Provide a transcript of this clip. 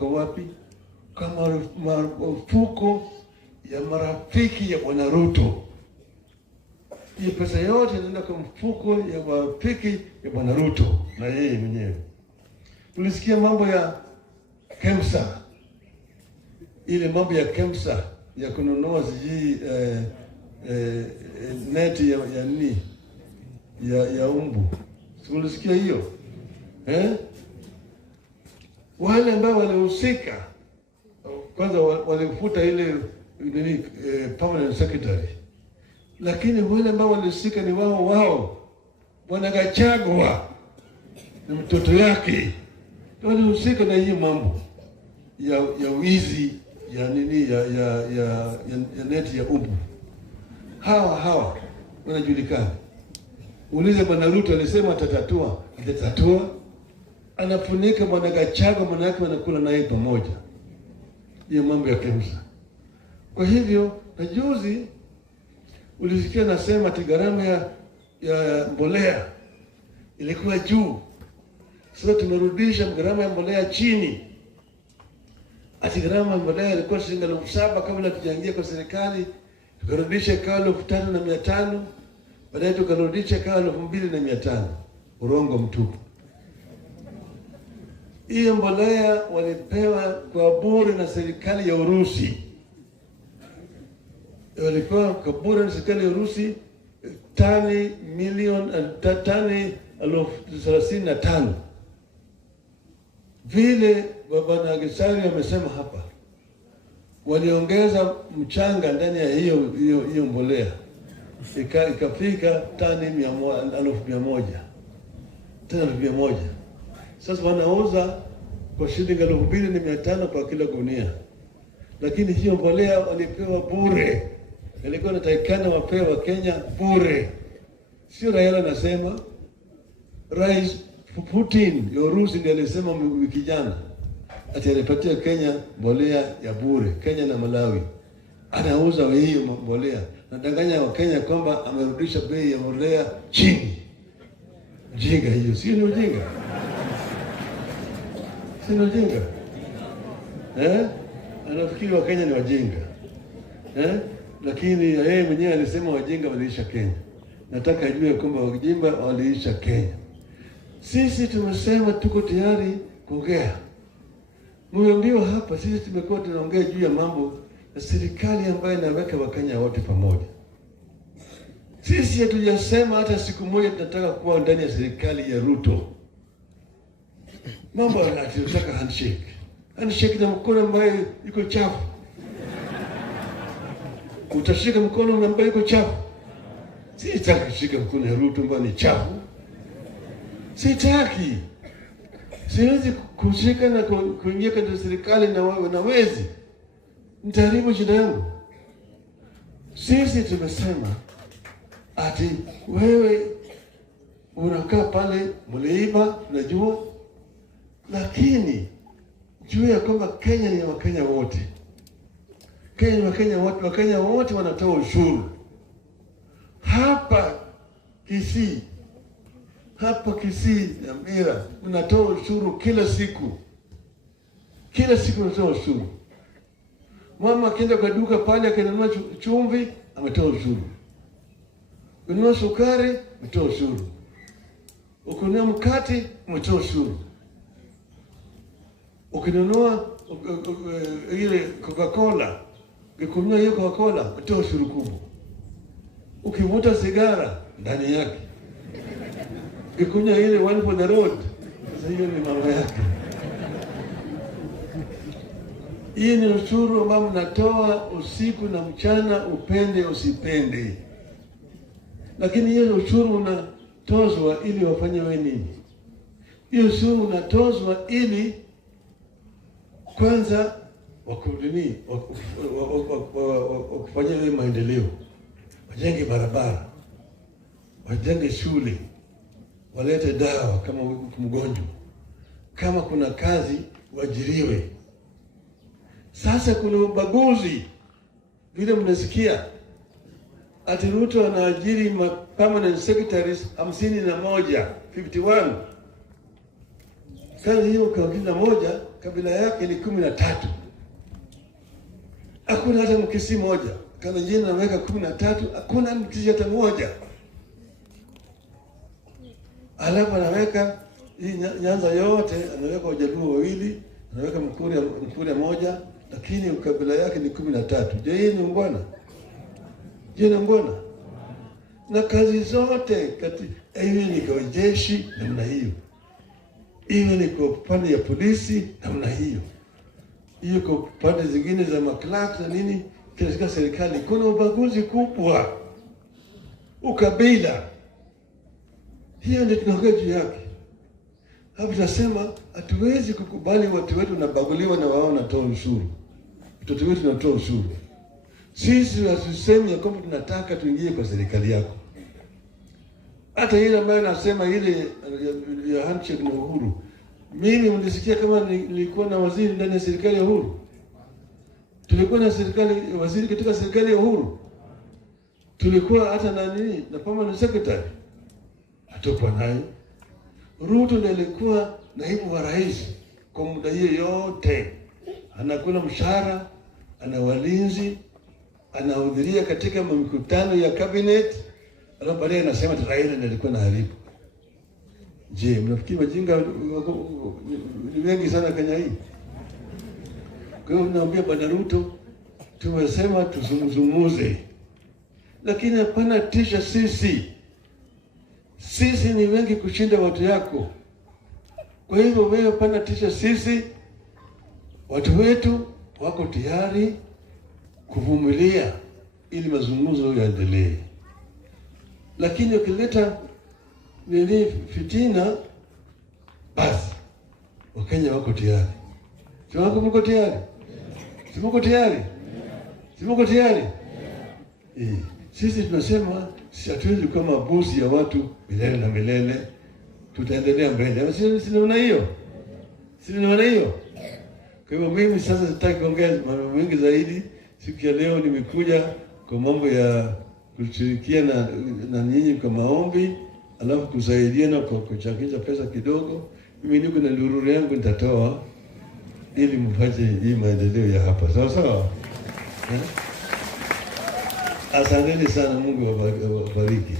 kwa wapi? Kama marufuku ya marafiki ya Bwana Ruto. Hii pesa yote inaenda kwa mfuko ya marafiki ya Bwana Ruto na yeye mwenyewe. Tulisikia mambo ya KEMSA, ile mambo ya KEMSA ya kununua sijui neti ya nini ya umbu. Tulisikia hiyo wale ambao walihusika kwanza walifuta ile nini permanent secretary, lakini wale ambao walihusika ni wao Bwana Gachagua na mtoto yake walihusika na hii mambo ya wizi ya nini ya neti ya umbu. Hawa wanajulikana. Ulize Bwana Ruto alisema atatatua, anafunika Bwana Gachagua, maana yake wanakula naye pamoja hiyo mambo ya KEMSA. Kwa hivyo na juzi ulisikia nasema ati gharama ya mbolea ilikuwa juu. Sasa tumerudisha gharama ya mbolea chini. Ati gharama ya mbolea ilikuwa shilingi 7,000 kabla tujaingia kwa serikali, tukarudisha ikawa 5,500, baadaye tukarudisha ikawa 2,500. Urongo mtupu. Hiyo mbolea walipewa kwa bure na serikali ya Urusi. Walikuwa kwa bure na serikali ya Urusi tani 35,000. Vile Bwana Kisii amesema hapa, waliongeza mchanga ndani ya hiyo mbolea ikafika tani 100,000 tena 100,000. Sasa wanauza kwa shilingi 2,500 kwa kila gunia, lakini hiyo mbolea walipewa bure. Ilikuwa inatakikana wapewe Kenya bure. Sio Raila anasema, Rais Putin ya Urusi ndiye alisema wiki jana ati alipatia Kenya mbolea ya bure. Kenya na Malawi anauza hiyo mbolea, nadanganya wa Kenya kwamba amerudisha bei ya mbolea chini. Jinga hiyo, sio ni ujinga? Sio ujinga? Anafikiri wa Kenya ni wajinga. Lakini yeye mwenyewe alisema wajinga waliisha Kenya. Nataka ajue kwamba wajinga waliisha Kenya. Sisi tumesema tuko tayari kuongea. Mmeambiwa hapa sisi tumekuwa tunaongea juu ya mambo ya serikali ambayo inaweka Wakenya wote pamoja. Sisi hatujasema hata siku moja tunataka kuwa ndani ya serikali ya Ruto. Mambo tunataka handshake. Handshake na mkono ambayo iko chafu. Utashika mkono ambayo iko chafu. Sitaki kushika mkono ya Ruto ambayo ni chafu. Sitaki. Siwezi kushika na kuingia katika serikali na wewe na wezi. Nitaharibu shida yangu. Sisi tumesema ati wewe unakaa pale mleiba, najua, lakini juu ya kwamba Kenya ni Wakenya wote. Kenya ni Wakenya wote, Wakenya wote wanatoa ushuru. Hapa Kisii na Mira mnatoa ushuru kila siku. Kila siku mnatoa ushuru. Mama akienda kwa duka pale akinunua chumvi, ametoa ushuru. Ukinunua sukari, umetoa ushuru. Ukinunua mkate, umetoa ushuru. Ukinunua ile Coca-Cola, ukinunua hiyo Coca-Cola, umetoa ushuru kubwa. Ukivuta sigara ndani yake, ukinywa ile one for the road, hiyo ni mambo yake. Hii ni ushuru ambao mnatoa usiku na mchana, upende usipende. Lakini hiyo ushuru unatozwa ili wafanye wewe nini? Hiyo ushuru unatozwa ili kwanza wakufanya wewe maendeleo. Wajenge barabara, wajenge shule, walete dawa kama mgonjwa. Kama kuna kazi, waajiriwe. Sasa kuna ubaguzi. Vile mnasikia ati Ruto anaajiri permanent secretaries 51. Kazi hiyo kwa kila moja kabila yake ni 13. Hakuna hata Mkisii moja. Kana jina anaweka 13, hakuna Mkisii hata moja. Alafu anaweka hii Nyanza yote, anaweka Wajaluo wawili, anaweka Mkuria moja, lakini kabila yake ni 13. Je, hii ni ungwana? Je, ni ungwana? Na kazi zote iwe ni kwa jeshi namna hiyo, iwe ni kwa pande ya polisi namna hiyo, hiyo kwa pande zingine za maklak na nini, katika serikali kuna ubaguzi kubwa, ukabila. Hiyo ndio tunaongea juu yake. Hapo tunasema hatuwezi kukubali watu wetu wanabaguliwa na wao wanatoa ushuru. Watoto wetu wanatoa ushuru. Sisi wasisemi ya kwamba tunataka tuingie kwa serikali yako. Hata ile ambayo nasema ile ya handshake na Uhuru. Mimi mlisikia kama nilikuwa na waziri ndani ya serikali ya Uhuru? Tulikuwa na waziri katika serikali ya Uhuru? Tulikuwa hata na nini? Na permanent secretary? Hatukuwa nayo. Ruto ndiye alikuwa naibu wa rais kwa muda hiyo yote. Anakula mshahara, ana walinzi, anahudhuria katika mikutano ya cabinet. Alafu baadaye anasema Raila ndiye alikuwa anaharibu. Je, mnafikiri wajinga ni wengi sana Kenya hii? Kwa hiyo naambia Bwana Ruto, tumesema tuzungumuze. Lakini hapana tisha sisi. Sisi ni wengi kushinda watu yako. Kwa hivyo wewe hapana tisha sisi. Watu wetu wako tayari kuvumilia ili mazungumzo yaendelee. Lakini ukileta nini fitina, basi Wakenya wako tayari. Sio mko tayari? Sio tayari? Sio tayari? Sisi tunasema hatuwezi kuwa mabosi ya watu milele na milele. Tutaendelea mbele. Sisi naona hiyo. Sisi naona hiyo. Kwa hivyo mimi sasa sitaki kuongea mambo mengi zaidi. Siku ya leo nimekuja kwa mambo ya kushirikiana na nyinyi kwa maombi, alafu kusaidiana kwa kuchangisha pesa kidogo. Mimi niko na lururu yangu nitatoa ili mpate hii maendeleo ya hapa. Sawa sawa? Asanteni sana, Mungu awabariki.